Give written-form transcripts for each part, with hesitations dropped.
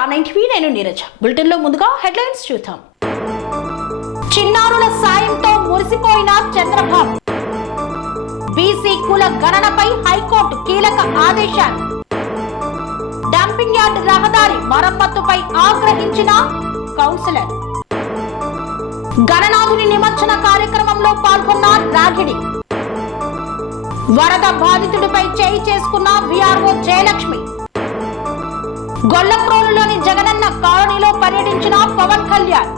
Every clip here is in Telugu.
ఆర్9 నేను నీరజ. బులెటిన్ లో ముందుగా హెడ్లైన్స్ చూద్దాం. చిన్నారుల సాయంతో మురిసిపోయిన చంద్రబాబు. బీసీ కుల గణనపై హైకోర్టు కీలక ఆదేశాలు. డంపింగ్ యార్డ్ రహదారి మరమ్మతుపై ఆగ్రహించిన కౌన్సిలర్. గణనాథుని నిమజ్జన కార్యక్రమంలో పాల్గొన్న రాగిడి. వరద బాధితుడిపై చేయి చేసుకున్న విఆర్ఓ జయలక్ష్మి. గొల్లప్రోలులోని జగనన్న కాలనీలో పర్యటించిన పవన్ కళ్యాణ్.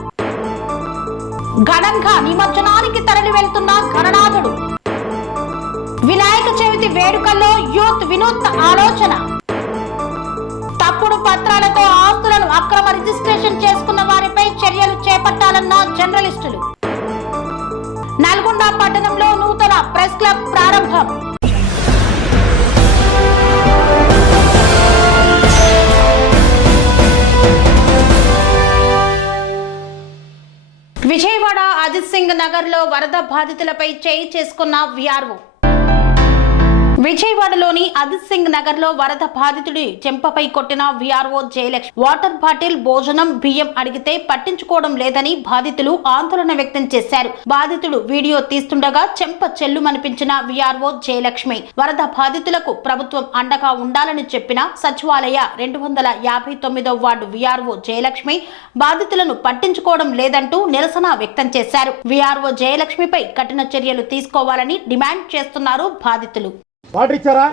ఘనంగా నిమజ్జనానికి తరలి వెళ్తున్న గణనాథుడు. వినాయక చవితి వేడుకల్లో యూత్ వినూత్న ఆలోచన. తప్పుడు పత్రాలతో ఆస్తులను అక్రమ రిజిస్ట్రేషన్ చేసుకున్న వారిపై చర్యలు చేపట్టాలన్న జర్నలిస్టులు. నల్గొండ పట్టణంలో నూతన ప్రెస్ క్లబ్ ప్రారంభం. విజయవాడ అజిత్ సింగ్ నగర్ లో వరద బాధితులపై చేయి చేసుకున్న విఆర్ఓ. విజయవాడలోని అజిత్ సింగ్ నగర్ లో వరద బాధితుడి చెంపపై కొట్టిన విఆర్ఓ జయలక్ష్మి. వాటర్ బాటిల్, భోజనం, బియ్యం అడిగితే పట్టించుకోవడం లేదని బాధితులు ఆందోళన వ్యక్తం చేశారు. బాధితుడు వీడియో తీస్తుండగా చెంప చెల్లుమనిపించిన విఆర్ఓ జయలక్ష్మి. వరద బాధితులకు ప్రభుత్వం అండగా ఉండాలని చెప్పిన సచివాలయ 259వ వార్డు విఆర్ఓ జయలక్ష్మి బాధితులను పట్టించుకోవడం లేదంటూ నిరసన వ్యక్తం చేశారు. విఆర్ఓ జయలక్ష్మిపై కఠిన చర్యలు తీసుకోవాలని డిమాండ్ చేస్తున్నారు బాధితులు. వాటర్ ఇచ్చారా?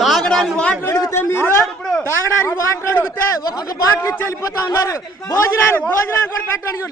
తాగడానికి వాటర్ అడిగితే మీరు ఒక్కొక్క బాటిల్ ఇచ్చి వెళ్ళిపోతా ఉన్నారు. భోజనాన్ని కూడా పెట్టడానికి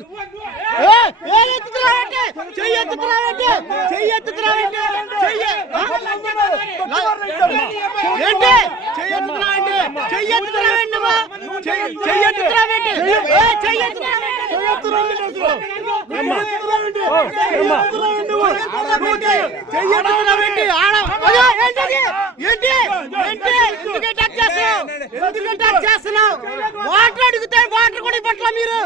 వాటర్ అడిగితే వాటర్ కూడా ఇవ్వట్లా మీరు.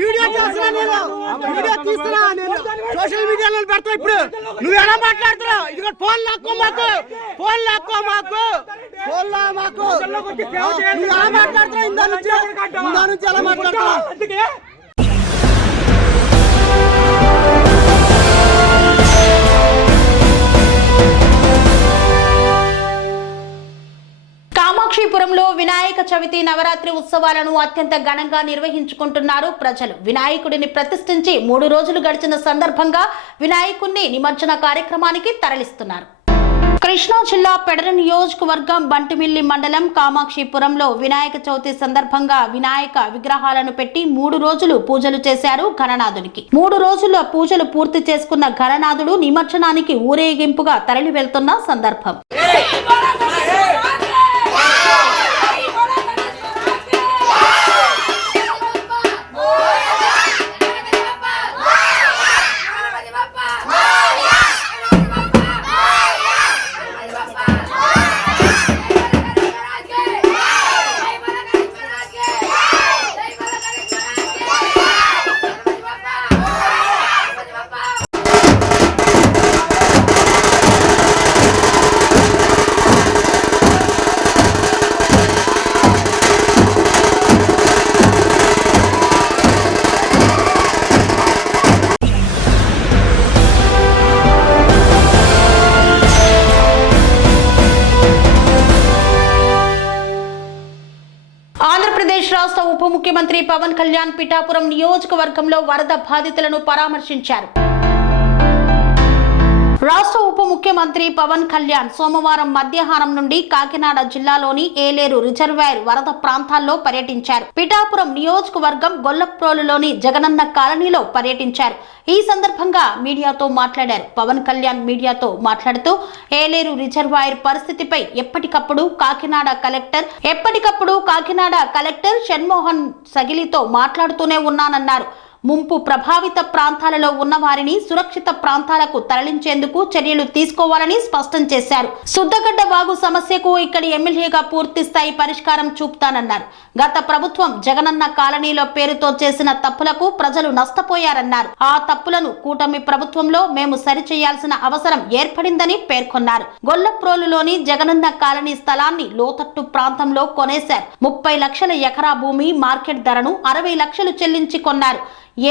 వీడియో తీస్తున్నా నేను సోషల్ మీడియాలో పెడతా. ఇప్పుడు నువ్వు ఎలా మాట్లాడుతున్నావు? ఇది ఫోన్ లాక్కో మాకు నువ్వు ఎలా మాట్లాడుతున్నావు? ఇందా నుంచి ఎలా మాట్లాడుతున్నావు? కామాక్షిపురంలో వినాయక చవితి నవరాత్రి ఉత్సవాలను అత్యంత ఘనంగా నిర్వహించుకుంటున్నారు ప్రజలు. వినాయకుడిని ప్రతిష్ఠించి 3 రోజులు గడిచిన సందర్భంగా వినాయకుడిని నిమజ్జన కార్యక్రమానికి తరలిస్తున్నారు. కృష్ణా జిల్లా పెడర నియోజకవర్గం బంటిమిల్లి మండలం కామాక్షిపురంలో వినాయక చవితి సందర్భంగా వినాయక విగ్రహాలను పెట్టి 3 రోజులు పూజలు చేశారు గణనాథునికి. 3 రోజుల పూజలు పూర్తి చేసుకున్న గణనాథుడు నిమజ్జనానికి ఊరేగింపుగా తరలి వెళ్తున్న సందర్భం. ఆంధ్రప్రదేశ్ రాష్ట్ర ఉప ముఖ్యమంత్రి పవన్ కళ్యాణ్ పిఠాపురం నియోజకవర్గంలో వరద బాధితులను పరామర్శించారు. రాష్ట్ర ఉప ముఖ్యమంత్రి పవన్ కళ్యాణ్ సోమవారం మధ్యాహ్నం నుండి కాకినాడ జిల్లాలోని ఏలేరు రిజర్వాయర్ వరద ప్రాంతాల్లో పర్యటించారు. పిఠాపురం నియోజకవర్గం గొల్లప్రోలులోని జగనన్న కాలనీలో పర్యటించారు. ఈ సందర్భంగా మీడియాతో మాట్లాడారు. పవన్ కళ్యాణ్ మీడియాతో మాట్లాడుతూ ఏలేరు రిజర్వాయర్ పరిస్థితిపై ఎప్పటికప్పుడు కాకినాడ కలెక్టర్ షణ్మోహన్ సగిలితో మాట్లాడుతూనే ఉన్నానన్నారు. ముంపు ప్రభావిత ప్రాంతాలలో ఉన్న వారిని సురక్షిత ప్రాంతాలకు తరలించేందుకు చర్యలు తీసుకోవాలని స్పష్టం చేశారు. సుద్దగడ్డ వాగు సమస్యకు ఇక్కడి ఎమ్మెల్యేగా పూర్తి స్థాయి పరిష్కారం చూపుతానన్నారు. గత ప్రభుత్వం జగనన్న కాలనీలో పేరుతో చేసిన తప్పులకు ప్రజలు నష్టపోయారన్నారు. ఆ తప్పులను కూటమి ప్రభుత్వంలో మేము సరిచేయాల్సిన అవసరం ఏర్పడిందని పేర్కొన్నారు. గొల్లప్రోలులోని జగనన్న కాలనీ స్థలాన్ని లోతట్టు ప్రాంతంలో కొనేశారు. 30 లక్షల ఎకరా భూమి మార్కెట్ ధరను 60 లక్షలు చెల్లించి కొన్నారు.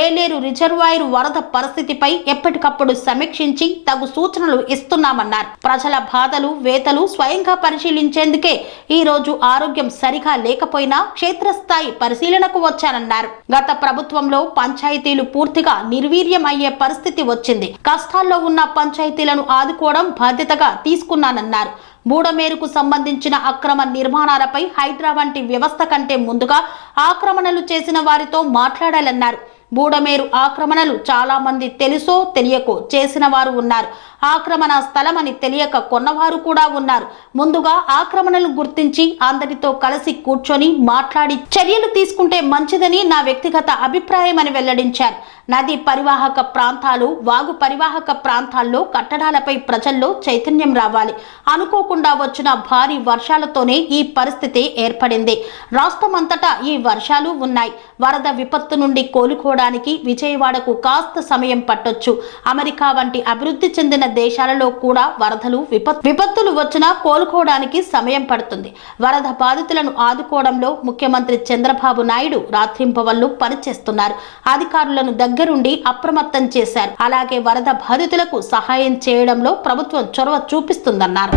ఏలేరు రిజర్వాయర్ వరద పరిస్థితిపై ఎప్పటికప్పుడు సమీక్షించి తగు సూచనలు ఇస్తున్నామన్నారు. ప్రజల బాధలు వేతలు స్వయంగా పరిశీలించేందుకే ఈ రోజు ఆరోగ్యం సరిగా లేకపోయినా క్షేత్రస్థాయి పరిశీలనకు వచ్చానన్నారు. గత ప్రభుత్వంలో పంచాయతీలు పూర్తిగా నిర్వీర్యం అయ్యే పరిస్థితి వచ్చింది. కష్టాల్లో ఉన్న పంచాయతీలను ఆదుకోవడం బాధ్యతగా తీసుకున్నానన్నారు. బూడమేరుకు సంబంధించిన అక్రమ నిర్మాణాలపై హైడ్రా వంటి వ్యవస్థ కంటే ముందుగా ఆక్రమణలు చేసిన వారితో మాట్లాడాలన్నారు. బూడమేరు ఆక్రమణలు చాలా మంది తెలుసో తెలియకో చేసిన వారు ఉన్నారు. ఆక్రమణ స్థలమని తెలియక కొన్నవారు కూడా ఉన్నారు. ముందుగా ఆక్రమణలు గుర్తించి అందరితో కలిసి కూర్చొని మాట్లాడి చర్యలు తీసుకుంటే మంచిదని నా వ్యక్తిగత అభిప్రాయమని వెల్లడించారు. నది పరివాహక ప్రాంతాలు, వాగు పరివాహక ప్రాంతాల్లో కట్టడాలపై ప్రజల్లో చైతన్యం రావాలి. అనుకోకుండా వచ్చిన భారీ వర్షాలతోనే ఈ పరిస్థితి ఏర్పడింది. రాష్ట్రమంతటా ఈ వర్షాలు ఉన్నాయి. వరద విపత్తు నుండి కోలుకోవడానికి విజయవాడకు కాస్త సమయం పట్టొచ్చు. అమెరికా వంటి అభివృద్ధి చెందిన దేశాలలో కూడా వరదలు విపత్తులు వచ్చినా కోలుకోవడానికి సమయం పడుతుంది. వరద బాధితులను ఆదుకోవడంలో ముఖ్యమంత్రి చంద్రబాబు నాయుడు రాత్రింపవళ్లు పనిచేస్తున్నారు. అధికారులను దగ్గరుండి అప్రమత్తం చేశారు. అలాగే వరద బాధితులకు సహాయం చేయడంలో ప్రభుత్వం చొరవ చూపిస్తుందన్నారు.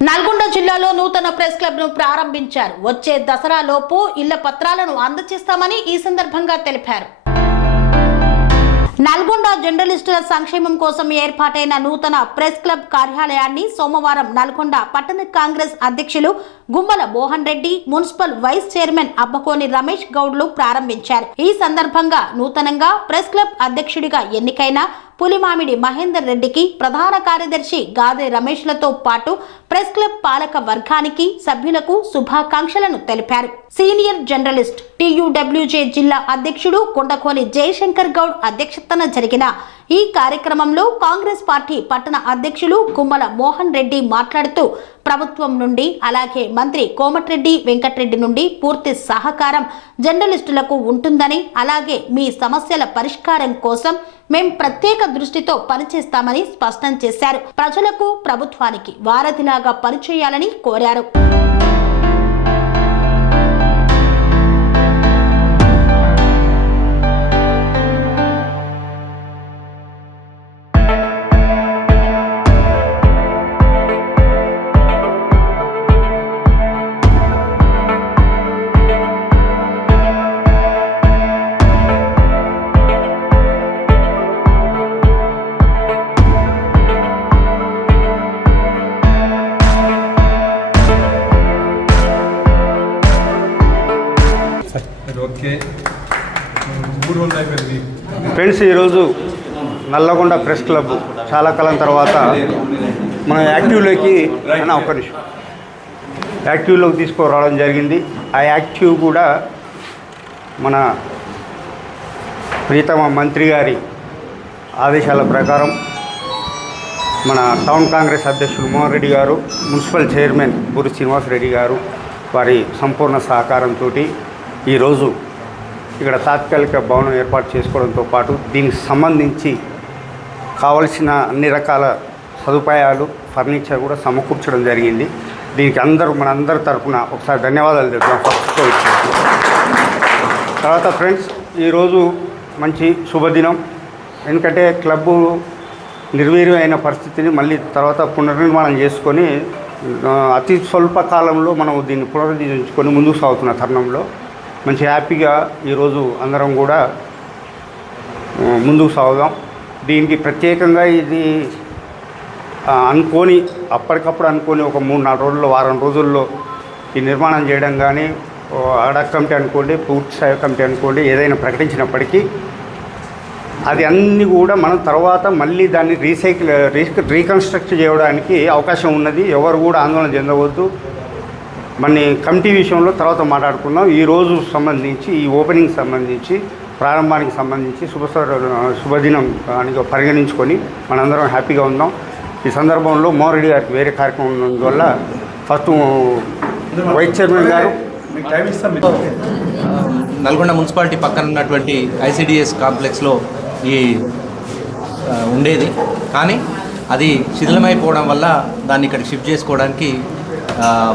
నల్గొండ జిల్లాలో నూతన ప్రెస్ క్లబ్ ను ప్రారంభించారు. వచ్చే దసరా లోపు ఇళ్ల పత్రాలను అందజేస్తామని ఈ సందర్భంగా తెలిపారు. నల్గొండ జర్నలిస్టుల సంక్షేమం కోసం ఏర్పాటైన నూతన ప్రెస్ క్లబ్ కార్యాలయాన్ని సోమవారం నల్గొండ పట్టణ కాంగ్రెస్ అధ్యక్షులు Gummala Mohan Reddy, municipal vice chairman Abbakoni Ramesh గౌడ్లు ప్రారంభించారు. ఈ సందర్భంగా నూతనంగా ప్రెస్ క్లబ్ అధ్యక్షుడిగా ఎన్నికైన పులిమామిడి మహేందర్ రెడ్డికి, ప్రధాన కార్యదర్శి గాదే రమేష్లతో పాటు ప్రెస్ క్లబ్ పాలక వర్గానికి, సభ్యులకు శుభాకాంక్షలను తెలిపారు. సీనియర్ జర్నలిస్ట్ TUWJ జిల్లా అధ్యక్షుడు కొండకోని జయశంకర్ గౌడ్ అధ్యక్షతన జరిగిన ఈ కార్యక్రమంలో కాంగ్రెస్ పార్టీ పట్టణ అధ్యక్షులు గుమ్మల మోహన్ రెడ్డి మాట్లాడుతూ ప్రభుత్వం నుండి అలాగే మంత్రి కోమటిరెడ్డి వెంకటరెడ్డి నుండి పూర్తి సహకారం జర్నలిస్టులకు ఉంటుందని, అలాగే మీ సమస్యల పరిష్కారం కోసం మేం ప్రత్యేక దృష్టితో పనిచేస్తామని స్పష్టం చేశారు. ప్రజలకు ప్రభుత్వానికి వారధిలాగా పనిచేయాలని కోరారు. ఫ్రెండ్స్, ఈరోజు నల్లగొండ ప్రెస్ క్లబ్ చాలా కాలం తర్వాత మన యాక్టివ్లోకి యాక్టివ్లోకి తీసుకురావడం జరిగింది. ఆ యాక్టివ్ కూడా మన ప్రీతమ మంత్రి గారి ఆదేశాల ప్రకారం మన టౌన్ కాంగ్రెస్ అధ్యక్షులు మోహన్ రెడ్డి గారు, మున్సిపల్ చైర్మన్ పూరి శ్రీనివాసరెడ్డి గారు వారి సంపూర్ణ సహకారంతో ఈరోజు ఇక్కడ తాత్కాలిక భవనం ఏర్పాటు చేసుకోవడంతో పాటు దీనికి సంబంధించి కావలసిన అన్ని రకాల సదుపాయాలు, ఫర్నిచర్ కూడా సమకూర్చడం జరిగింది. దీనికి మనందరి తరఫున ఒకసారి ధన్యవాదాలు చెప్తాం. ఫస్ట్ తర్వాత ఫ్రెండ్స్, ఈరోజు మంచి శుభదినం. ఎందుకంటే క్లబ్బు నిర్వీర్యమైన పరిస్థితిని మళ్ళీ తర్వాత పునర్నిర్మాణం చేసుకొని అతి స్వల్ప కాలంలో మనం దీన్ని పునరుద్ధరించుకొని ముందుకు సాగుతున్న తరుణంలో మంచి హ్యాపీగా ఈరోజు అందరం కూడా ముందుకు సాగుదాం. దీనికి ప్రత్యేకంగా ఇది అప్పటికప్పుడు అనుకోని ఒక 3-4 రోజుల్లో, వారం రోజుల్లో ఈ నిర్మాణం చేయడం కానీ, అడక్ కమిటీ అనుకోండి, పూర్తి స్థాయి కమిటీ అనుకోండి, ఏదైనా ప్రకటించినప్పటికీ అది అన్నీ కూడా మనం తర్వాత మళ్ళీ దాన్ని రీకన్స్ట్రక్ట్ చేయడానికి అవకాశం ఉన్నది. ఎవరు కూడా ఆందోళన చెందవద్దు. మన కమిటీ విషయంలో తర్వాత మాట్లాడుకుందాం. ఈరోజు సంబంధించి ఈ ఓపెనింగ్ సంబంధించి ప్రారంభానికి సంబంధించి శుభదినం అని పరిగణించుకొని మనందరం హ్యాపీగా ఉందాం. ఈ సందర్భంలో మోహన్ రెడ్డి గారికి వేరే కార్యక్రమం ఉన్నందువల్ల ఫస్ట్ వైస్ చైర్మన్ గారు నల్గొండ మున్సిపాలిటీ పక్కన ఉన్నటువంటి ఐసిడిఎస్ కాంప్లెక్స్లో ఈ ఉండేది, కానీ అది శిథిలమైపోవడం వల్ల దాన్ని ఇక్కడ షిఫ్ట్ చేసుకోవడానికి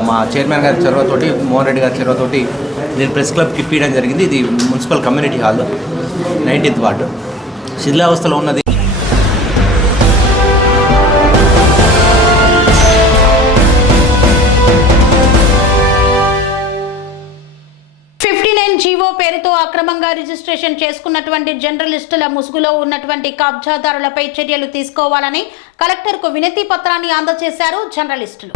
మా చైర్మన్ గారి చొరవతోటి, మోహన్ రెడ్డి గారి చొరవతోటి నేను ప్రెస్ క్లబ్కి ఇప్పించడం జరిగింది. ఇది municipal community hall 19th ward శిథిలావస్థలో ఉన్నది. జీవో పేరుతో అక్రమంగా రిజిస్ట్రేషన్ చేసుకున్నటువంటి జర్నలిస్టుల ముసుగులో ఉన్నటువంటి కబ్జాదారులపై చర్యలు తీసుకోవాలని కలెక్టర్కు వినతి పత్రాన్ని అందజేశారు జర్నలిస్టులు.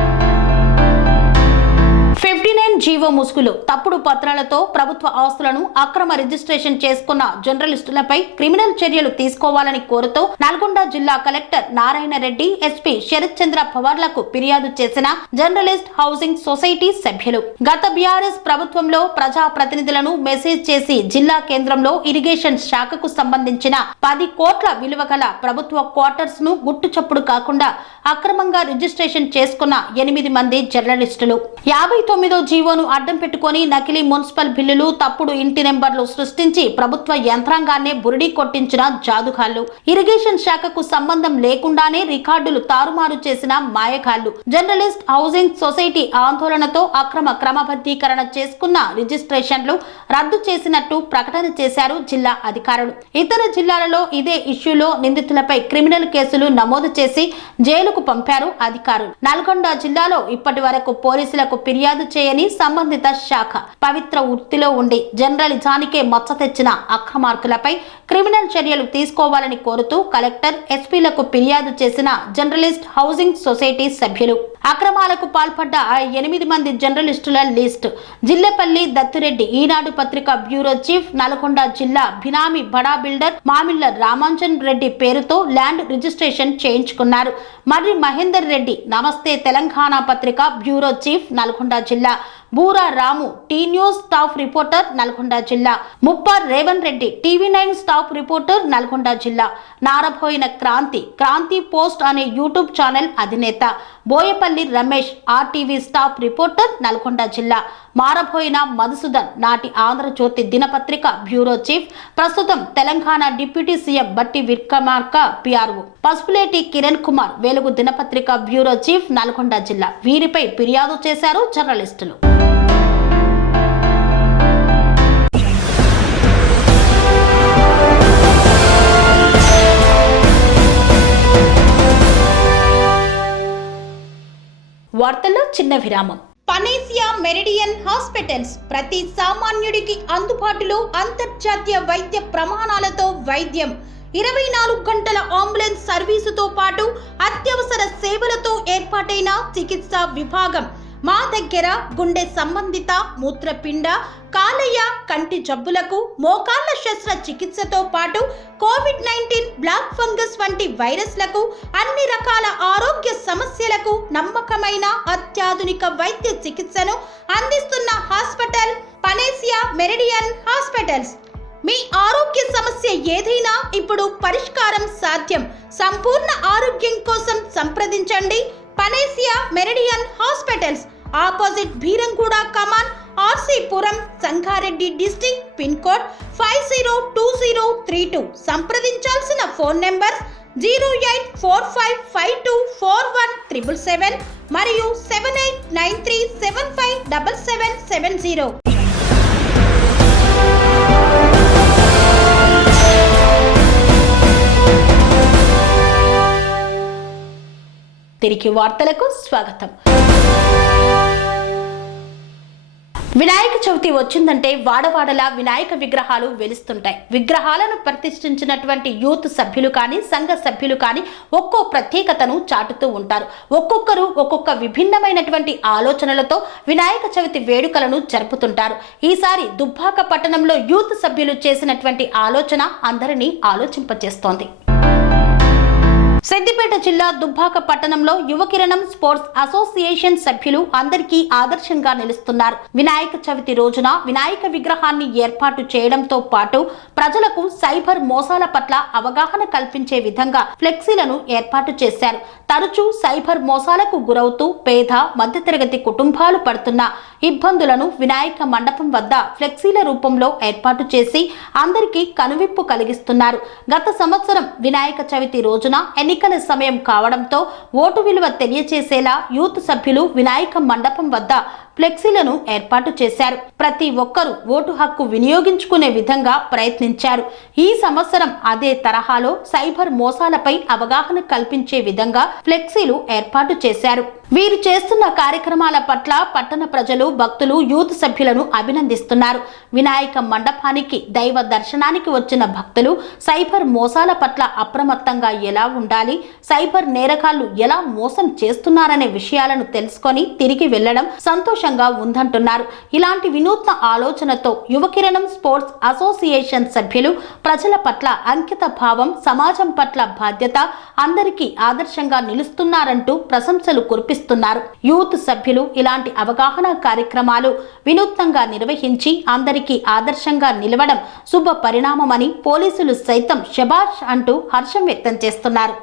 59 జీవో ముసుగులో తప్పుడు పత్రాలతో ప్రభుత్వ ఆస్తులను అక్రమ రిజిస్ట్రేషన్ చేసుకున్న జర్నలిస్టులపై క్రిమినల్ చర్యలు తీసుకోవాలని కోరుతూ నల్గొండ జిల్లా కలెక్టర్ నారాయణ రెడ్డి, ఎస్పీ శరత్ చంద్ర పవార్లకు ఫిర్యాదు చేసిన జర్నలిస్ట్ హౌసింగ్ సొసైటీ సభ్యులు గత బీఆర్ఎస్ ప్రభుత్వంలో ప్రజా ప్రతినిధులను మెసేజ్ చేసి జిల్లా కేంద్రంలో ఇరిగేషన్ శాఖకు సంబంధించిన 10 కోట్ల విలువ గల ప్రభుత్వ క్వార్టర్స్ ను గుట్టుచప్పుడు కాకుండా అక్రమంగా రిజిస్ట్రేషన్ చేసుకున్న 8 మంది జర్నలిస్టులు 59వ జీవోను అడ్డం పెట్టుకుని నకిలీ మున్సిపల్ బిల్లులు, తప్పుడు ఇంటి నెంబర్లు సృష్టించి ప్రభుత్వ యంత్రాంగాన్నే బురిడి కొట్టించిన జాదుగాళ్లు, ఇరిగేషన్ శాఖకు సంబంధం లేకుండానే రికార్డులు తారుమారు చేసిన మాయగాళ్లు, జర్నలిస్ట్ హౌసింగ్ సొసైటీ ఆందోళనతో అక్రమ క్రమబద్ధీకరణ చేసుకున్న రిజిస్ట్రేషన్లు రద్దు చేసినట్టు ప్రకటన చేశారు జిల్లా అధికారులు. ఇతర జిల్లాలలో ఇదే ఇష్యూలో నిందితులపై క్రిమినల్ కేసులు నమోదు చేసి జైలుకు పంపారు అధికారులు. నల్గొండ జిల్లాలో ఇప్పటి వరకు పోలీసులకు ఫిర్యాదు చేయని సంబంధిత శాఖ పవిత్ర వృత్తిలో ఉండి జర్నలిజానికే మచ్చ తెచ్చిన అక్రమార్కులపై క్రిమినల్ చర్యలు తీసుకోవాలని కోరుతూ కలెక్టర్, ఎస్పీలకు ఫిర్యాదు చేసిన జర్నలిస్ట్ హౌసింగ్ సొసైటీ సభ్యులు. అక్రమాలకు పాల్పడ్డ 8 మంది జర్నలిస్టుల లిస్ట్ జిల్లెపల్లి దత్తురెడ్డి, ఈనాడు పత్రిక బ్యూరో చీఫ్, నల్గొండ జిల్లా బినామీ బడా బిల్డర్ మామిళ్ల రామాంజన్ రెడ్డి పేరుతో ల్యాండ్ రిజిస్ట్రేషన్ చేయించుకున్నారు. మర్రి మహేందర్ రెడ్డి, నమస్తే తెలంగాణ పత్రిక బ్యూరో చీఫ్, నల్గొండ జిల్లా. Bura Ramu, T news staff reporter, Nalgonda జిల్లా. Muppar Revan Reddy, TV9 staff reporter, Nalgonda జిల్లా. నారబోయిన క్రాంతి పోస్ట్ అనే యూట్యూబ్ ఛానల్ అధినేత. Boyapalli Ramesh, RTV staff reporter, Nalgonda జిల్లా. మారబోయిన మధుసూదన్, నాటి ఆంధ్రజ్యోతి దినపత్రిక బ్యూరో చీఫ్, ప్రస్తుతం తెలంగాణ డిప్యూటీ సీఎం బట్టి విక్రమార్క PRO. పసుపులేటి కిరణ్ కుమార్, వెలుగు దినపత్రిక బ్యూరో చీఫ్, నల్గొండ జిల్లా. వీరిపై ఫిర్యాదు చేశారు జర్నలిస్టులు. వార్తల్లో చిన్న విరామం. పనేసియా మెరిడియన్ హాస్పిటల్స్ ప్రతి సామాన్యుడికి అందుబాటులో అంతర్జాతీయ వైద్య ప్రమాణాలతో వైద్యం, 24 గంటల అంబులెన్స్ సర్వీసుతో పాటు అత్యవసర సేవలతో ఏర్పాటైన చికిత్సా విభాగం. మా దగ్గర గుండె సంబంధిత, మూత్రపిండ, కాలేయ, కంటి జబ్బులకు, మోకాళ్ల శస్త్ర చికిత్సతో పాటు COVID-19, బ్లాక్ ఫంగస్ వంటి వైరస్లకు, అన్ని రకాల ఆరోగ్య సమస్యలకు నమ్మకమైన అత్యాధునిక వైద్య చికిత్సను అందిస్తున్న హాస్పిటల్ పనేసియా మెరిడియన్ హాస్పిటల్స్. మీ ఆరోగ్య సమస్య ఏదైనా ఇప్పుడు పరిష్కారం సాధ్యం. సంపూర్ణ ఆరోగ్యం కోసం సంప్రదించండి Panacea Meridian hospitals. Opposite Bheeramguda Kaman, RC Puram, Sangareddy district. Pin code 502032. సంప్రదించాల్సిన ఫోన్ నెంబర్ 0845524177 మరియు 7893757770. తిరిగి వార్తలకు స్వాగతం. వినాయక చవితి వచ్చిందంటే వాడవాడలా వినాయక విగ్రహాలు వెలుస్తుంటాయి. విగ్రహాలను ప్రతిష్ఠించినటువంటి యూత్ సభ్యులు కానీ సంఘ సభ్యులు కానీ ఒక్కో ప్రత్యేకతను చాటుతూ ఉంటారు. ఒక్కొక్కరు ఒక్కొక్క విభిన్నమైనటువంటి ఆలోచనలతో వినాయక చవితి వేడుకలను జరుపుతుంటారు. ఈసారి దుబ్బాక పట్టణంలో యూత్ సభ్యులు చేసినటువంటి ఆలోచన అందరినీ ఆలోచింపచేస్తోంది. సిద్దిపేట జిల్లా దుబ్బాక పట్టణంలో యువకిరణం స్పోర్ట్స్ అసోసియేషన్ సభ్యులు అందరికీ ఆదర్శంగా నిలుస్తున్నారు. వినాయక చవితి రోజున వినాయక విగ్రహాన్ని ఏర్పాటు చేయడంతో పాటు ప్రజలకు సైబర్ మోసాల పట్ల అవగాహన కల్పించే విధంగా ఫ్లెక్సీలను ఏర్పాటు చేశారు. తరచూ సైబర్ మోసాలకు గురవుతూ పేద మధ్యతరగతి కుటుంబాలు పడుతున్న ఇబ్బందులను వినాయక మండపం వద్ద ఫ్లెక్సీల రూపంలో ఏర్పాటు చేసి అందరికీ కనువిప్పు కలిగిస్తున్నారు. గత సంవత్సరం వినాయక చవితి రోజున ఎన్నికల సమయం కావడంతో ఓటు విలువ తెలియచేసేలా యూత్ సభ్యులు వినాయక మండపం వద్ద ఫ్లెక్సీలను ఏర్పాటు చేశారు. ప్రతి ఒక్కరూ ఓటు హక్కు వినియోగించుకునే విధంగా ప్రయత్నించారు. ఈ సంవత్సరం అదే తరహాలో సైబర్ మోసాలపై అవగాహన కల్పించే విధంగా ఫ్లెక్సీలు ఏర్పాటు చేశారు. వీరు చేస్తున్న కార్యక్రమాల పట్ల పట్టణ ప్రజలు భక్తులు యూత్ సభ్యులను అభినందిస్తున్నారు. వినాయక మండపానికి దైవ దర్శనానికి వచ్చిన భక్తులు సైబర్ మోసాల పట్ల అప్రమత్తంగా ఎలా ఉండాలి, సైబర్ నేరగాళ్లు ఎలా మోసం చేస్తున్నారనే విషయాలను తెలుసుకొని తిరిగి వెళ్లడం సంతోషంగా ఉందంటున్నారు. ఇలాంటి వినూత్న ఆలోచనతో యువకిరణం స్పోర్ట్స్ అసోసియేషన్ సభ్యులు ప్రజల పట్ల అంకిత భావం, సమాజం పట్ల బాధ్యత, అందరికీ ఆదర్శంగా నిలుస్తున్నారంటూ ప్రశంసలు కురిపిస్తున్నారు. యూత్ సభ్యులు ఇలాంటి అవగాహన కార్యక్రమాలు వినూత్నంగా నిర్వహించి అందరికీ ఆదర్శంగా నిలవడం శుభ పరిణామమని పోలీసులు సైతం శబాష్ అంటూ హర్షం వ్యక్తం చేస్తున్నారు.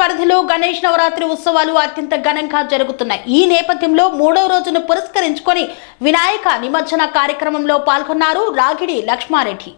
పరిధిలో గణేష్ నవరాత్రి ఉత్సవాలు అత్యంత ఘనంగా జరుగుతున్నాయి. ఈ నేపథ్యంలో 3వ రోజును పురస్కరించుకొని వినాయక నిమజ్జన కార్యక్రమంలో పాల్గొన్నారు రాగిడి లక్ష్మారెడ్డి.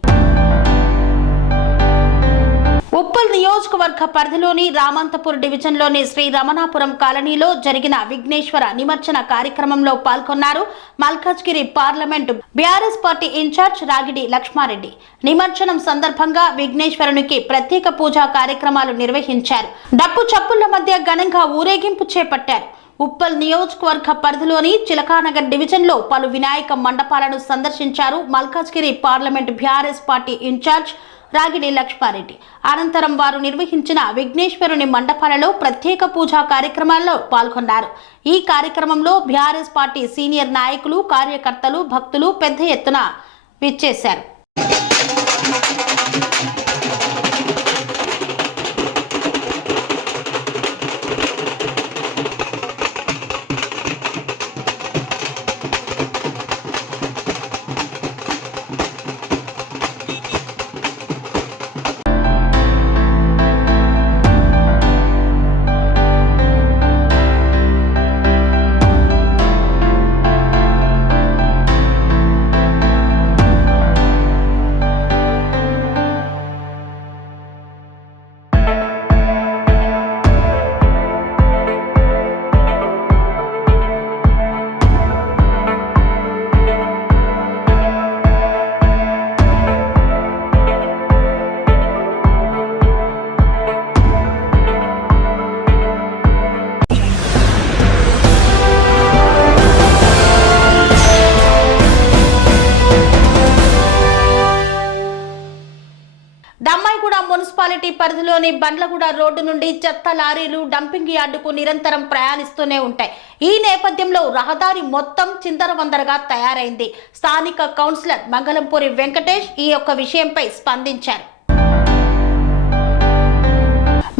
ఉప్పల్ నియోజకవర్గ పరిధిలోని రామంతపూర్ డివిజన్లోని శ్రీ రమణాపురం కాలనీలో జరిగిన విఘ్నేశ్వర నిమజ్జన కార్యక్రమంలో పాల్గొన్నారు Malkajgiri parliament BRS party incharge Ragidi Lakshma Reddy. నిమజ్జనం సందర్భంగా విఘ్నేశ్వరునికి ప్రత్యేక పూజా కార్యక్రమాలు నిర్వహించారు. డప్పు చప్పుళ్ల మధ్య ఘనంగా ఊరేగింపు చేపట్టారు. ఉప్పల్ నియోజకవర్గ పరిధిలోని చిలకానగర్ డివిజన్లో పలు వినాయక మండపాలను సందర్శించారు Malkajgiri parliament BRS party incharge Ragidi Lakshma Reddy. అనంతరం వారు నిర్వహించిన విఘ్నేశ్వరుని మండపాలలో ప్రత్యేక పూజా కార్యక్రమాల్లో పాల్గొన్నారు. ఈ కార్యక్రమంలో బీఆర్ఎస్ పార్టీ సీనియర్ నాయకులు, కార్యకర్తలు, భక్తులు పెద్ద ఎత్తున విచ్చేశారు. దమ్మాయిగూడ మున్సిపాలిటీ పరిధిలోని బండ్లగూడ రోడ్డు నుండి చెత్త లారీలు డంపింగ్ యార్డుకు నిరంతరం ప్రయాణిస్తూనే ఉంటాయి. ఈ నేపథ్యంలో రహదారి మొత్తం చిందరవందరగా తయారైంది. స్థానిక కౌన్సిలర్ మంగళంపూరి వెంకటేష్ ఈ యొక్క విషయంపై స్పందించారు.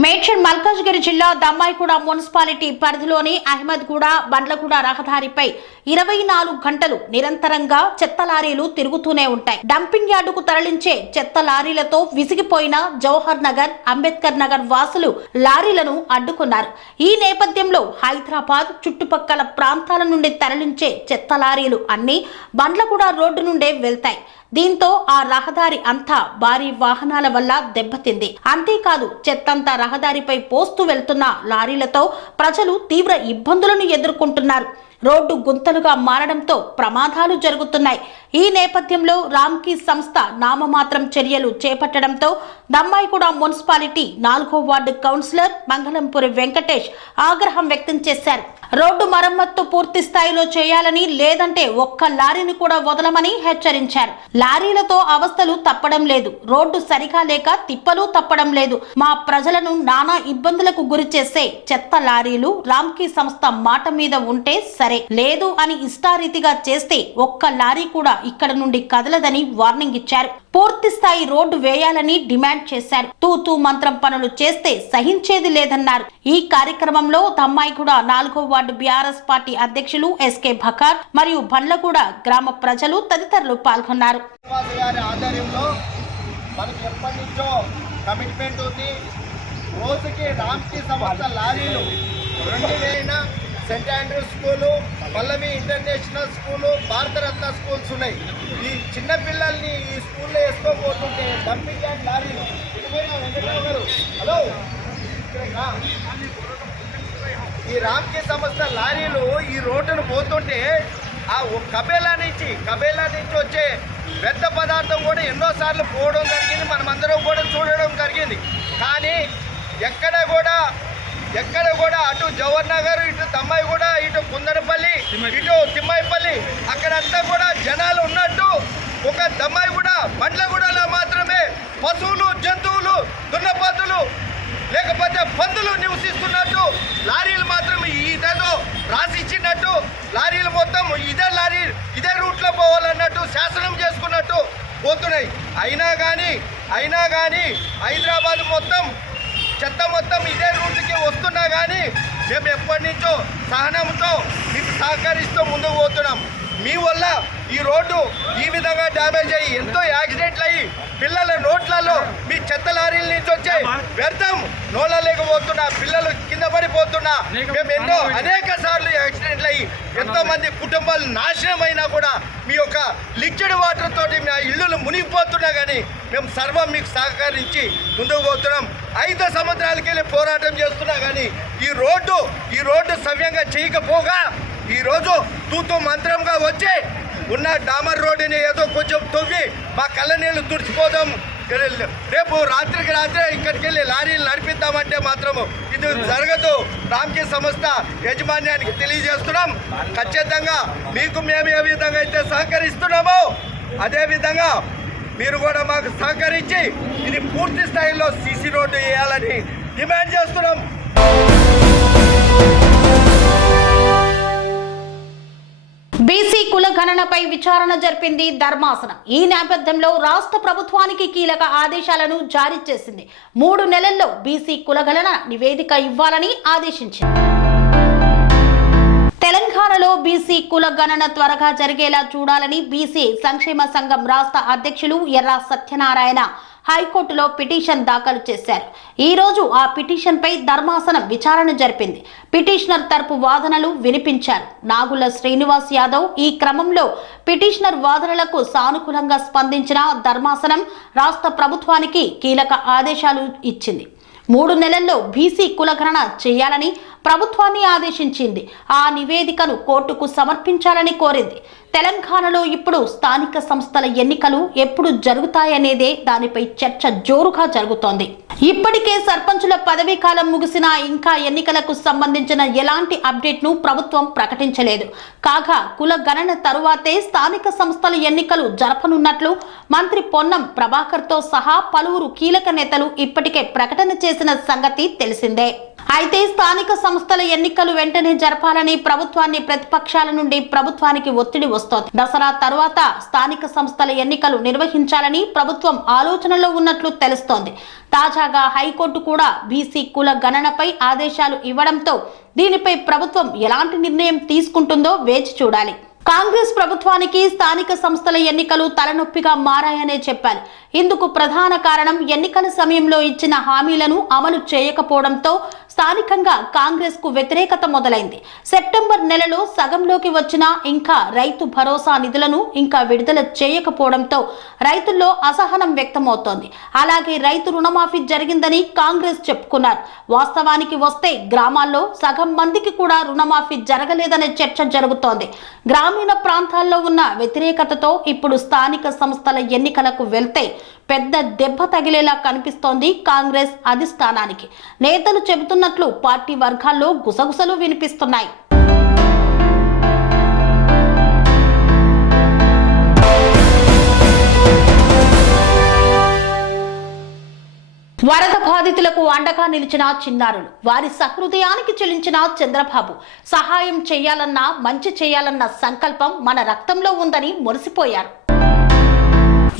మేడ్చల్ మల్కాజ్గిరి జిల్లా దమ్మాయిగూడ మున్సిపాలిటీ పరిధిలోని అహ్మద్గూడ బండ్లగూడ రహదారిపై 24 గంటలు నిరంతరంగా చెత్త లారీలు తిరుగుతూనే ఉంటాయి. డంపింగ్ యార్డుకు తరలించే చెత్త లారీలతో విసిగిపోయిన జవహర్ నగర్, అంబేద్కర్ నగర్ వాసులు లారీలను అడ్డుకున్నారు. ఈ నేపథ్యంలో హైదరాబాద్ చుట్టుపక్కల ప్రాంతాల నుండి తరలించే చెత్త లారీలు అన్ని బండ్లగూడ రోడ్డు నుండే వెళ్తాయి. దీంతో ఆ రహదారి అంతా భారీ వాహనాల వల్ల దెబ్బతింది. అంతేకాదు చెత్తంతా రహదారిపై పోస్తూ వెళ్తున్న లారీలతో ప్రజలు తీవ్ర ఇబ్బందులను ఎదుర్కొంటున్నారు. రోడ్డు గుంతలుగా మారడంతో ప్రమాదాలు జరుగుతున్నాయి. ఈ నేపథ్యంలో రామ్కీ సంస్థ నామమాత్రం చర్యలు చేపట్టడంతో దమ్మాయిగూడ మున్సిపాలిటీ 4వ వార్డు కౌన్సిలర్ మంగళంపూరి వెంకటేష్ ఆగ్రహం వ్యక్తం చేశారు. రోడ్డు మరమ్మత్తు పూర్తి స్థాయిలో చేయాలని, లేదంటే ఒక్క లారీని కూడా వదలమని హెచ్చరించారు. లారీలతో అవస్థలు తప్పడం లేదు, రోడ్డు సరిగా లేక తిప్పలు తప్పడం లేదు. మా ప్రజలను నానా ఇబ్బందులకు గురి చేసే చెత్త లారీలు రామ్కీ సంస్థ మాట మీద ఉంటే సరే, లేదు అని ఇష్టారీతిగా చేస్తే ఒక్క లారీ కూడా ఇక్కడ నుండి కదలదని వార్నింగ్ ఇచ్చారు. పూర్తి స్థాయి రోడ్డు వేయాలని డిమాండ్ చేశారు. తూతూ మంత్రం పనులు చేస్తే సహించేది లేదన్నారు. ఈ కార్యక్రమంలో దమ్మాయిగూడ 4వ వార్డు బీఆర్ఎస్ పార్టీ అధ్యక్షులు ఎస్కే భకార్ మరియు బండ్లగూడ గ్రామ ప్రజలు తదితరులు పాల్గొన్నారు. ఆధ్వర్యంలో మనకి ఎప్పటి నుంచో కమిట్మెంట్ ఉంది. రోజుకి రామ్కీ సంస్థ లారీలు 2000 సెంట్ ఆండ్రూ స్కూలు, పల్లవి ఇంటర్నేషనల్ స్కూలు, భారతరత్న స్కూల్స్ ఉన్నాయి. ఈ చిన్న పిల్లల్ని ఈ స్కూల్లో వేసుకోబోతుంటే డంపింగ్ యార్డ్ లారీలు హలో ఈ రామ్కీ సంస్థ లారీలు ఈ రోడ్డును పోతుంటే ఆ కబేలా నుంచి వచ్చే వ్యర్థ పదార్థం కూడా ఎన్నోసార్లు పోవడం జరిగింది. మనమందరం కూడా చూడడం జరిగింది. కానీ ఎక్కడ కూడా అటు జవహర్ నగర్, ఇటు దమ్మాయిగూడ, ఇటు కుందనపల్లి, ఇటు తిమ్మాయిపల్లి అక్కడంతా కూడా జనాలు ఉన్నట్టు ఒక దమ్మాయిగూడ బండ్లగూడలో మాత్రమే పశువులు, జంతువులు, దున్నపోతులు లేకపోతే పందులు నివసిస్తున్నట్టు లారీలు మాత్రం ఇదేదో రాసిచ్చినట్టు లారీలు మొత్తం ఇదే రూట్లో పోవాలన్నట్టు శాసనం చేసుకున్నట్టు పోతున్నాయి. అయినా కానీ హైదరాబాద్ మొత్తం చెత్త మొత్తం ఇదే రూట్కి వస్తున్నా కానీ మేము ఎప్పటి నుంచో సహనంతో మీకు సహకరిస్తూ ముందుకు పోతున్నాం. మీ వల్ల ఈ రోడ్డు ఈ విధంగా డ్యామేజ్ అయ్యి ఎంతో యాక్సిడెంట్లు అయ్యి పిల్లల రోడ్లలో మీ చెత్త లారీల నుంచి వచ్చే వ్యర్థం నోలలేకపోతున్నా, పిల్లలు కింద పడిపోతున్నా. మేము అనేక సార్లు యాక్సిడెంట్లు అయ్యి ఎంతో మంది కుటుంబాలు నాశనం అయినా కూడా మీ యొక్క లిక్విడ్ వాటర్ తోటి మా ఇళ్ళు మునిగిపోతున్నా కానీ మేము సర్వం మీకు సహకరించి ముందుకు పోతున్నాం. 5 సంవత్సరాలకి వెళ్ళి పోరాటం చేస్తున్నా కానీ ఈ రోడ్డు సవ్యంగా చేయకపోగా ఈరోజు తూతూ మంత్రంగా వచ్చి ఉన్న డామర్ రోడ్డుని ఏదో కొంచెం తవ్వి మా కళ్ళ నీళ్ళు తుడిచిపోదాం, రేపు రాత్రికి రాత్రే ఇక్కడికి వెళ్ళి లారీలు నడిపిద్దామంటే మాత్రము ఇది జరగదు. రామ్కీ సంస్థ యాజమాన్యానికి తెలియజేస్తున్నాం. ఖచ్చితంగా మీకు మేము ఏ విధంగా అయితే సహకరిస్తున్నామో అదేవిధంగా మీరు కూడా మాకు సహకరించి ఇది పూర్తి స్థాయిలో సీసీ రోడ్డు వేయాలని డిమాండ్ చేస్తున్నాం. బీసీ కుల గణనపై విచారణ జరిపింది ధర్మాసనం. ఈ నేపథ్యంలో రాష్ట్ర ప్రభుత్వానికి కీలక ఆదేశాలను జారీ చేసింది. 3 నెలల్లో బీసీ కులగణన నివేదిక ఇవ్వాలని ఆదేశించింది. తెలంగాణలో బీసీ కుల గణన త్వరగా జరిగేలా చూడాలని బీసీ సంక్షేమ సంఘం రాష్ట్ర అధ్యక్షులు ఎర్రా సత్యనారాయణ హైకోర్టులో పిటిషన్ దాఖలు చేశారు. ఈ రోజు ఆ పిటిషన్పై ధర్మాసనం విచారణ జరిపింది. పిటిషనర్ తరపు వాదనలు వినిపించారు. నాగుల శ్రీనివాస్ యాదవ్ ఈ క్రమంలో పిటిషనర్ వాదనలకు సానుకూలంగా స్పందించిన ధర్మాసనం రాష్ట్ర ప్రభుత్వానికి కీలక ఆదేశాలు ఇచ్చింది. 3 నెలల్లో బీసీ కులగణన చేయాలని ప్రభుత్వాన్ని ఆదేశించింది. ఆ నివేదికను కోర్టుకు సమర్పించాలని కోరింది. తెలంగాణలో ఇప్పుడు స్థానిక సంస్థల ఎన్నికలు ఎప్పుడు జరుగుతాయనేదే దానిపై చర్చ జోరుగా జరుగుతోంది. ఇప్పటికే సర్పంచుల పదవీ కాలం ముగిసినా ఇంకా ఎన్నికలకు సంబంధించిన ఎలాంటి అప్డేట్ ను ప్రభుత్వం ప్రకటించలేదు. కాగా కుల గణన తరువాతే స్థానిక సంస్థల ఎన్నికలు జరపనున్నట్లు మంత్రి పొన్నం ప్రభాకర్ తో సహా పలువురు కీలక నేతలు ఇప్పటికే ప్రకటన చేసిన సంగతి తెలిసిందే. అయితే స్థానిక సంస్థల ఎన్నికలు వెంటనే జరపాలని ప్రభుత్వాన్ని ప్రతిపక్షాల నుండి ప్రభుత్వానికి ఒత్తిడి వస్తోంది. దసరా తర్వాత స్థానిక సంస్థల ఎన్నికలు నిర్వహించాలని ప్రభుత్వం ఆలోచనలో ఉన్నట్లు తెలుస్తోంది. తాజాగా హైకోర్టు కూడా బీసీ కుల గణనపై ఆదేశాలు ఇవ్వడంతో దీనిపై ప్రభుత్వం ఎలాంటి నిర్ణయం తీసుకుంటుందో వేచి చూడాలి. కాంగ్రెస్ ప్రభుత్వానికి స్థానిక సంస్థల ఎన్నికలు తలనొప్పిగా మారాయనే చెప్పాలి. ఇందుకు ప్రధాన కారణం ఎన్నికల సమయంలో ఇచ్చిన హామీలను అమలు చేయకపోవడంతో స్థానికంగా కాంగ్రెస్ కు వ్యతిరేకత మొదలైంది. సెప్టెంబర్ నెలలో సగంలోకి వచ్చినా ఇంకా రైతు భరోసా నిధులను ఇంకా విడుదల చేయకపోవడంతో రైతుల్లో అసహనం వ్యక్తమవుతోంది. అలాగే రైతు రుణమాఫీ జరిగిందని కాంగ్రెస్ చెప్పుకున్నారు. వాస్తవానికి వస్తే గ్రామాల్లో సగం మందికి కూడా రుణమాఫీ జరగలేదనే చర్చ జరుగుతోంది. గ్రామీణ ప్రాంతాల్లో ఉన్న వ్యతిరేకతతో ఇప్పుడు స్థానిక సంస్థల ఎన్నికలకు వెళ్తే పెద్ద దెబ్బ తగిలేలా కనిపిస్తోంది కాంగ్రెస్ అధిష్టానానికి. నేతలు చెబుతున్నట్లు పార్టీ వర్గాల్లో గుసగుసలు వినిపిస్తున్నాయి. వరద బాధితులకు అండగా నిలిచిన చిన్నారులు, వారి సహృదయానికి చెల్లించిన చంద్రబాబు సహాయం చేయాలన్నా మంచి చేయాలన్న సంకల్పం మన రక్తంలో ఉందని మురిసిపోయారు.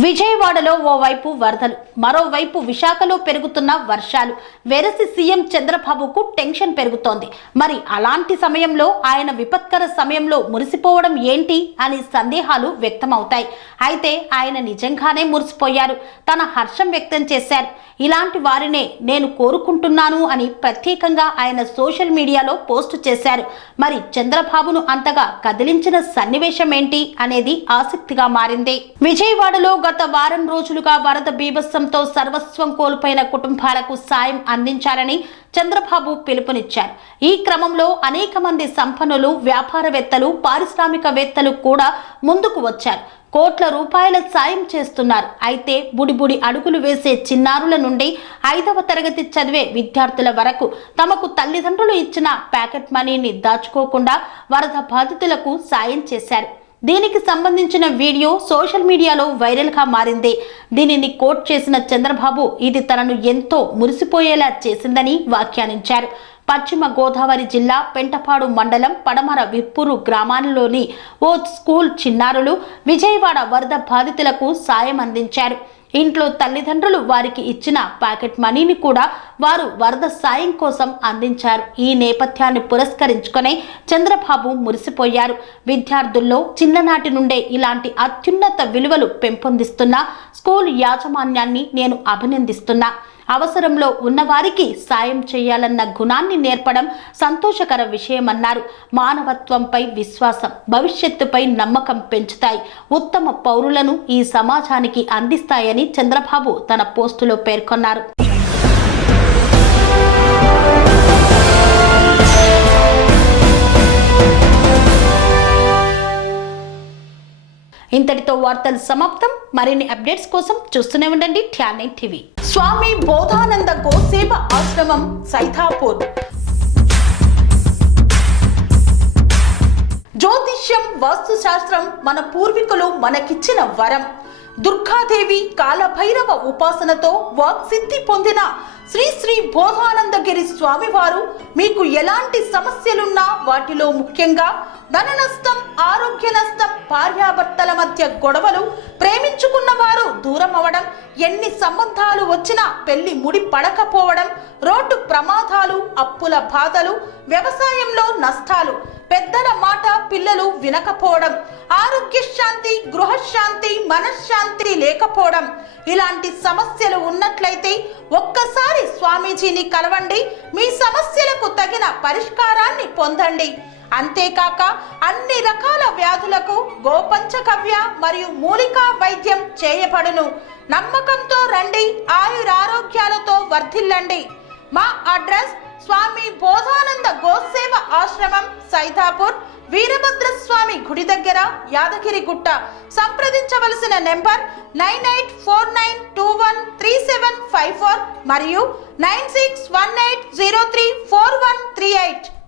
విజయవాడలో ఓవైపు వరదలు, మరోవైపు విశాఖలో పెరుగుతున్న వర్షాలు వెరసి సీఎం చంద్రబాబుకు టెన్షన్ పెరుగుతోంది. మరి అలాంటి సమయంలో ఆయన విపత్కర సమయంలో మురిసిపోవడం ఏంటి అని సందేహాలు వ్యక్తమవుతాయి. అయితే ఆయన నిజంగానే మురిసిపోయారు. తన హర్షం వ్యక్తం చేశారు. ఇలాంటి వారినే నేను కోరుకుంటున్నాను అని ప్రత్యేకంగా ఆయన సోషల్ మీడియాలో పోస్టు చేశారు. మరి చంద్రబాబును అంతగా కదిలించిన సన్నివేశం ఏంటి అనేది ఆసక్తిగా మారింది. విజయవాడలో గత వారం రోజులుగా వరద బీభత్సంతో సర్వస్వం కోల్పోయిన కుటుంబాలకు సాయం అందించాలని చంద్రబాబు పిలుపునిచ్చారు. ఈ క్రమంలో అనేక మంది సంపన్నులు, వ్యాపారవేత్తలు, పారిశ్రామికవేత్తలు కూడా ముందుకు వచ్చారు. కోట్ల రూపాయల సాయం చేస్తున్నారు. అయితే బుడిబుడి అడుగులు వేసే చిన్నారుల నుండి 5వ తరగతి చదివే విద్యార్థుల వరకు తమకు తల్లిదండ్రులు ఇచ్చిన ప్యాకెట్ మనీని దాచుకోకుండా వరద బాధితులకు సాయం చేశారు. దీనికి సంబంధించిన వీడియో సోషల్ మీడియాలో వైరల్ గా మారింది. దీనిని కోట్ చేసిన చంద్రబాబు ఇది తనను ఎంతో మురిసిపోయేలా చేసిందని వ్యాఖ్యానించారు. పశ్చిమ గోదావరి జిల్లా పెంటపాడు మండలం పడమర విప్పూరు గ్రామాలలోని ఓ స్కూల్ చిన్నారులు విజయవాడ వరద బాధితులకు సాయం అందించారు. ఇంట్లో తల్లిదండ్రులు వారికి ఇచ్చిన ప్యాకెట్ మనీని కూడా వారు వరద సాయం కోసం అందించారు. ఈ నేపథ్యాన్ని పురస్కరించుకునే చంద్రబాబు మురిసిపోయారు. విద్యార్థుల్లో చిన్ననాటి నుండే ఇలాంటి అత్యున్నత విలువలు పెంపొందిస్తున్న స్కూల్ యాజమాన్యాన్ని నేను అభినందిస్తున్నా. అవసరంలో ఉన్నవారికి సాయం చేయాలన్న గుణాన్ని నేర్పడం సంతోషకర విషయమన్నారు. మానవత్వంపై విశ్వాసం, భవిష్యత్తుపై నమ్మకం పెంచుతాయి, ఉత్తమ పౌరులను ఈ సమాజానికి అందిస్తాయని చంద్రబాబు తన పోస్టులో పేర్కొన్నారు. ఇంతటితో వార్తలు సమాప్తం. మరిన్ని అప్డేట్స్ కోసం చూస్తూనే ఉండండి TR9 TV. స్వామి బోధానంద గోసేవ ఆశ్రమం సైథాపూర్. జ్యోతిష్యం, వాస్తుశాస్త్రం మన పూర్వీకులు మనకిచ్చిన వరం. దుర్గాదేవి, కాలభైరవ ఉపాసనతో వాక్సిద్ధి పొందిన శ్రీ శ్రీ బోధానందగిరి స్వామివారు మీకు ఎలాంటి సమస్యలున్నా, వాటిలో ముఖ్యంగా ధన నష్టం, ఆరోగ్య నష్టం, భార్యాభర్తల మధ్య గొడవలు, ప్రేమించుకున్న వారు దూరం అవడం, ఎన్ని సంబంధాలు వచ్చినా పెళ్లి ముడి పడకపోవడం, రోడ్డు ప్రమాదాలు, అప్పుల బాధలు, వ్యవసాయంలో నష్టాలు, పెద్దల మాట పిల్లలు వినకపోవడం, ఆరోగ్య శాంతి, గృహశాంతి, మనశ్శాంతి లేకపోవడం, ఇలాంటి సమస్యలు ఉన్నట్లయితే ఒక్కసారి స్వామీజీని కలవండి. మీ సమస్యలకు తగిన పరిష్కారాన్ని పొందండి. అంతేకాక అన్ని రకాల వ్యాధులకు గోపంచకవ్య మరియు మూలికా వైద్యం చేయబడును. నమ్మకంతో రండి, ఆయురారోగ్యాలతో వర్ధిల్లండి. మా అడ్రస్ స్వామి బోధానంద గోసేవ ఆశ్రమం, సైథాపూర్, వీరభద్రస్వామి గుడి దగ్గర, యాదగిరిగుట్ట. సంప్రదించవలసిన నెంబర్ 9849213754 మరియు 9618034138.